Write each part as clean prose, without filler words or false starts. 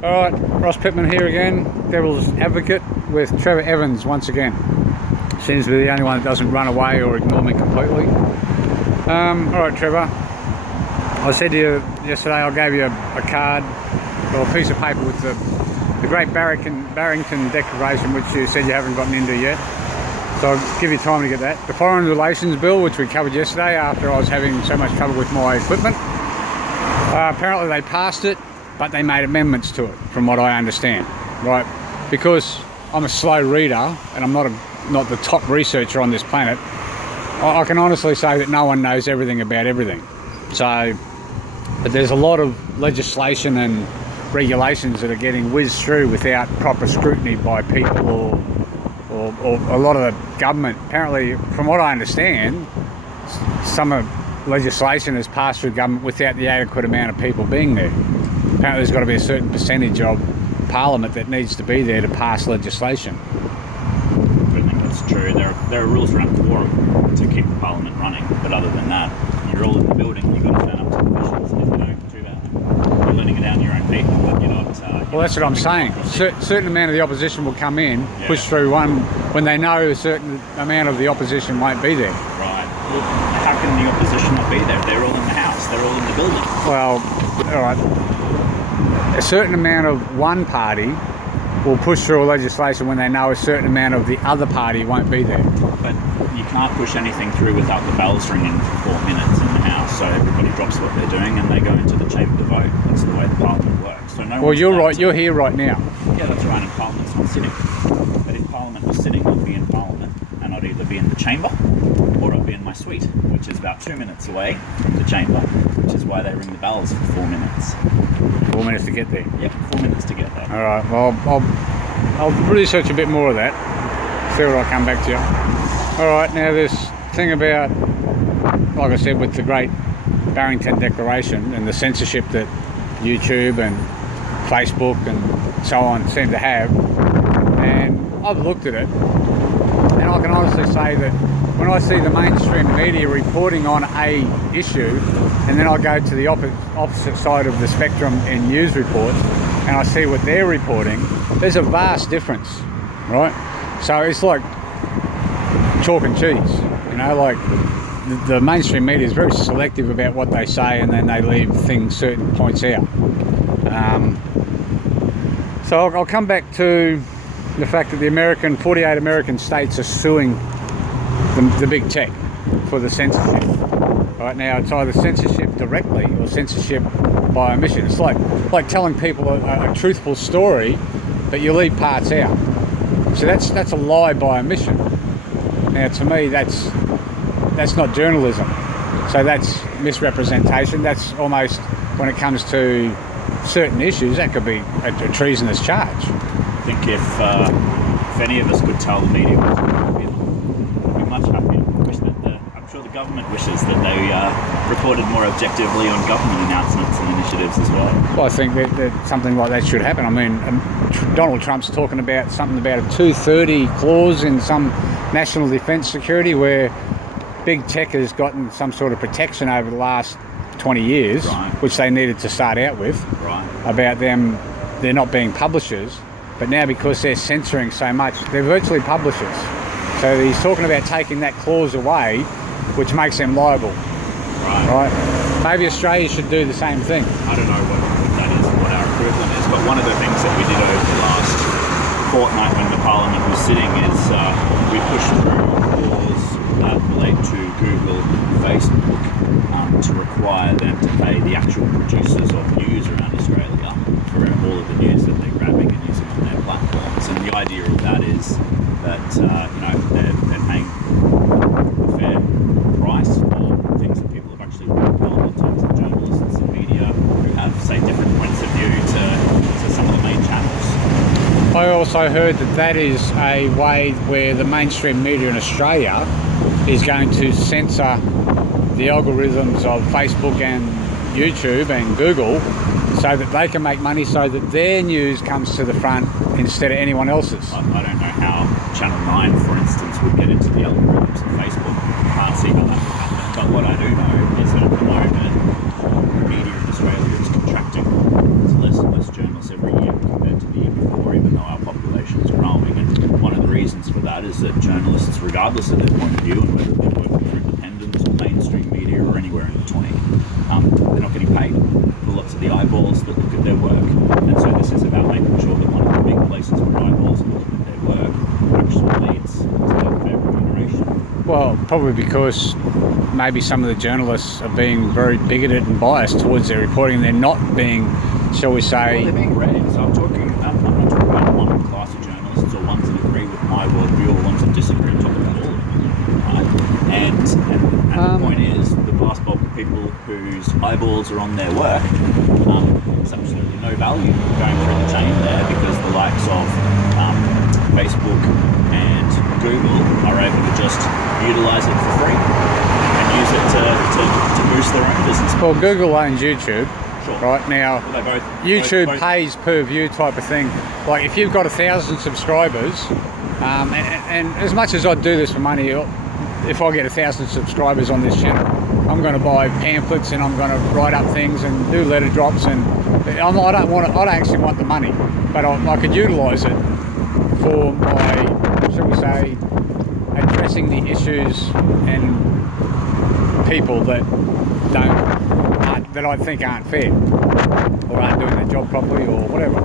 Alright, Ross Pittman here again, Devil's Advocate with Trevor Evans once again. Seems to be the only one that doesn't run away or ignore me completely. Alright Trevor, I said to you yesterday I gave you a card or a piece of paper with the Great Barrington Declaration, which you said you haven't gotten into yet. So I'll give you time to get that. The Foreign Relations Bill, which we covered yesterday after I was having so much trouble with my equipment. Apparently they passed it, but they made amendments to it, from what I understand, right? Because I'm a slow reader and I'm not the top researcher on this planet, I can honestly say that no one knows everything about everything. So, but there's a lot of legislation and regulations that are getting whizzed through without proper scrutiny by people or a lot of the government. Apparently, from what I understand, some of legislation is passed through government without the adequate amount of people being there. Apparently there's got to be a certain percentage of Parliament that needs to be there to pass legislation. I don't think that's true. There are rules around quorum to keep the Parliament running, but other than that, you're all in the building, you've got to turn up to the officials, and if you don't do that, you're letting it down your own people, but you're not... well, that's what I'm saying. Certain amount of the opposition will come in, push through one, when they know a certain amount of the opposition won't be there. Right. Well, how can the opposition not be there? They're all in the house, they're all in the building. Well, alright. A certain amount of one party will push through a legislation when they know a certain amount of the other party won't be there. But you can't push anything through without the bells ringing for 4 minutes in the House, so everybody drops what they're doing and they go into the chamber to vote. That's the way the Parliament works. So no. Well, you're right, you're here right now. Yeah, that's right, and Parliament's not sitting. But if Parliament was sitting, I'd be in Parliament, and I'd either be in the chamber or I'd be in my suite, which is about 2 minutes away from the chamber, which is why they ring the bells for 4 minutes. 4 minutes to get there? Yep, 4 minutes to get there. Alright, well, I'll research a bit more of that, see what I come back to you. Alright, now this thing about, like I said, with the Great Barrington Declaration and the censorship that YouTube and Facebook and so on seem to have, and I've looked at it, and I can honestly say that when I see the mainstream media reporting on a issue, and then I go to the opposite side of the spectrum in news reports, and I see what they're reporting, there's a vast difference, right? So it's like chalk and cheese, you know, like the mainstream media is very selective about what they say, and then they leave certain points out. So I'll come back to the fact that the 48 American states are suing the big tech for the censorship. Right now, it's either censorship directly or censorship by omission. It's like telling people a truthful story, but you leave parts out. So that's a lie by omission. Now, to me, that's not journalism. So that's misrepresentation. That's almost, when it comes to certain issues, that could be a treasonous charge. I think if any of us could tell the media what to do, we'd be much happier. I'm sure the government wishes that they reported more objectively on government announcements and initiatives as well. Well, I think that something like that should happen. I mean, Donald Trump's talking about something about a 230 clause in some national defence security where big tech has gotten some sort of protection over the last 20 years, right, which they needed to start out with, right, about they're not being publishers, but now because they're censoring so much, they're virtually publishers. So he's talking about taking that clause away, which makes them liable. Right? Maybe Australia should do the same thing. I don't know what that is, what our equivalent is, but one of the things that we did over the last fortnight when the Parliament was sitting is we pushed through laws that relate to Google and Facebook to require them to pay the actual producers of news around Australia for all of the news that they're grabbing and using on their platforms. And the idea of that is that they're paying a fair price for things that people have actually worked on in terms of journalists and media who have, say, different points of view to some of the main channels. I also heard that is a way where the mainstream media in Australia is going to censor the algorithms of Facebook and YouTube and Google so that they can make money so that their news comes to the front instead of anyone else's. I don't know how Channel 9, for instance, would get into the algorithms of Facebook. I can't see how that would happen. But what I do know is that at the moment, media in Australia is contracting. There's less and less journalists every year. regardless of their point of view and whether they're working for independent or mainstream media or anywhere in between. They're not getting paid for lots of the eyeballs that look at their work. And so this is about making sure that one of the big places where eyeballs look at their work actually leads to that fair remuneration. Well, probably because maybe some of the journalists are being very bigoted and biased towards their reporting. They're not being, shall we say... Well, they're being read. So I'm not talking about one class of journalists or ones that agree with my worldview or ones that disagree. I'm talking about all of them. And the point is, the vast bulk of people whose eyeballs are on their work, there's absolutely no value going through the chain there, because the likes of Facebook and Google are able to just utilise it for free and use it to boost their own business. Well, Google owns YouTube. Sure. Right now, well, YouTube pays per view type of thing. Like if you've got 1,000 subscribers, and as much as I do this for money, if I get 1,000 subscribers on this channel, I'm going to buy pamphlets and I'm going to write up things and do letter drops, and I don't actually want the money, but I could utilise it for my, shall we say, addressing the issues and people that I think aren't fair or aren't doing their job properly or whatever.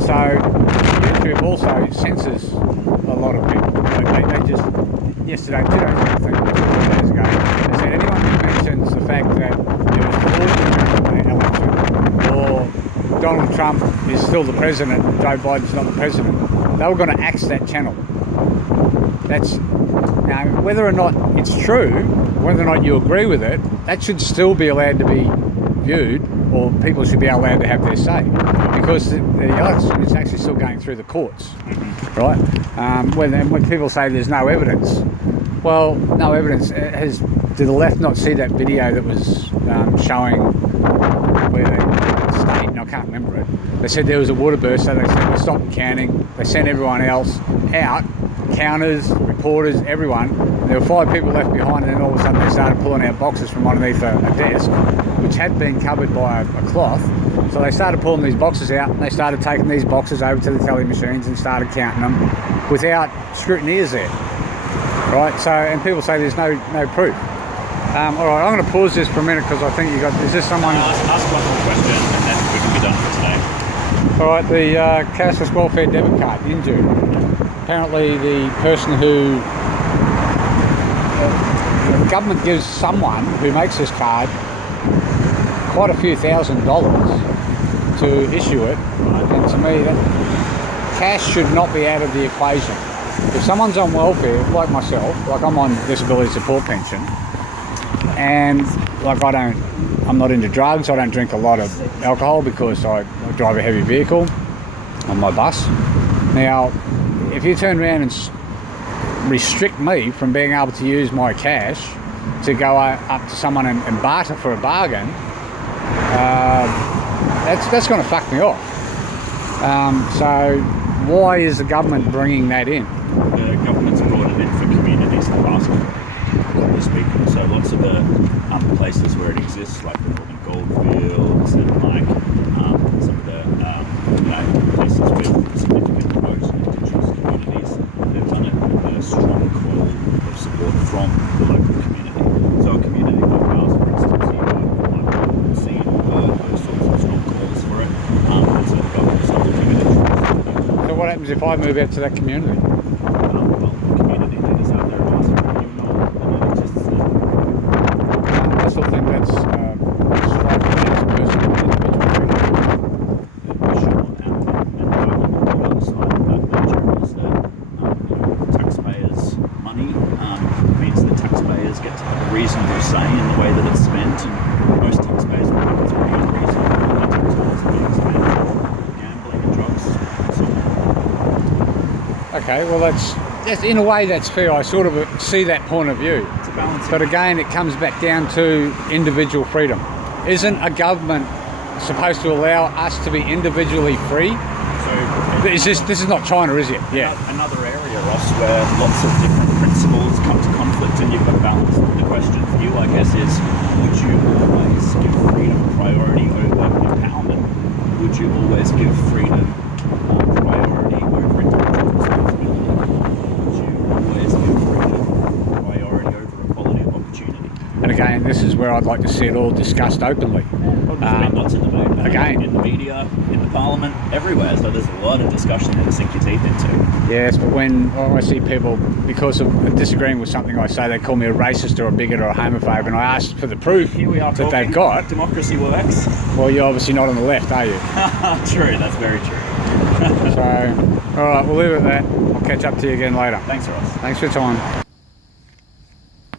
So YouTube also censors a lot of people. Like they just, yesterday, 2 days ago, they said anyone who mentions the fact that there was fraud in the election, or Donald Trump is still the president and Joe Biden's not the president, they were going to axe that channel. That's, now, whether or not it's true, whether or not you agree with it, that should still be allowed to be viewed, or people should be allowed to have their say, because the election is actually still going through the courts, right? When people say there's no evidence, well, no evidence. Did the left not see that video that was showing where they state, and I can't remember it, they said there was a water burst, so they said, well, stop counting. They sent everyone else out, counters, reporters, everyone. There were 5 people left behind, and then all of a sudden they started pulling out boxes from underneath a desk, which had been covered by a cloth. So they started pulling these boxes out, and they started taking these boxes over to the tally machines and started counting them without scrutineers there. Right, so, and people say there's no proof. All right, I'm going to pause this for a minute because I think is this someone... Ask one more question and then we can be done for today. All right, the cashless welfare debit card, indu. Apparently the person who... the government gives someone who makes this card quite a few $1,000s to issue it, and to me that cash should not be out of the equation. If someone's on welfare, like myself, like I'm on disability support pension, and like I'm not into drugs, I don't drink a lot of alcohol because I drive a heavy vehicle on my bus. Now, if you turn around and restrict me from being able to use my cash to go up to someone and barter for a bargain, that's going to fuck me off. So why is the government bringing that in? The government's brought it in for communities to ask for, broadly speaking. So lots of the places where it exists, like the Northern Goldfields and like some of the places with significant remote and indigenous communities, they've done it with a strong call of support from the local community. So a community like ours, for instance, you might seen those sorts of strong calls for it. And so the government's not looking at it. So what happens if I move out to that community? Well, community leaders out there are asking for you know that it exists there. I still think that's striking as personal individual freedom. Sure, and the other side of that nature is that taxpayers' money means that taxpayers get to have a reasonable say in the way that it's spent, and most taxpayers will have to be unreasonable when their tax dollars are being spent on gambling and drugs. So, okay, well that's in a way that's fair. I sort of see that point of view. it's a balance. But again, it comes back down to individual freedom. Isn't a government supposed to allow us to be individually free? So This is not China, is it? Yeah. another area, Ross, where lots of different principles come to conflict and you've got to balance them. The question for you, I guess, is would you always give freedom priority over empowerment? Would you always give freedom priority over individual responsibility? again, this is where I'd like to see it all discussed openly. Well, there's been lots of debate about it again. in the media, in the parliament, everywhere. So there's a lot of discussion there to sink your teeth into. Yes, but when I see people, because of disagreeing with something I say, they call me a racist or a bigot or a homophobe, and I ask for the proof Here we are that talking. they've got. Democracy works. Well, you're obviously not on the left, are you? True, that's very true. So, all right, we'll leave it at that. I'll catch up to you again later. Thanks, Ross. Thanks for your time.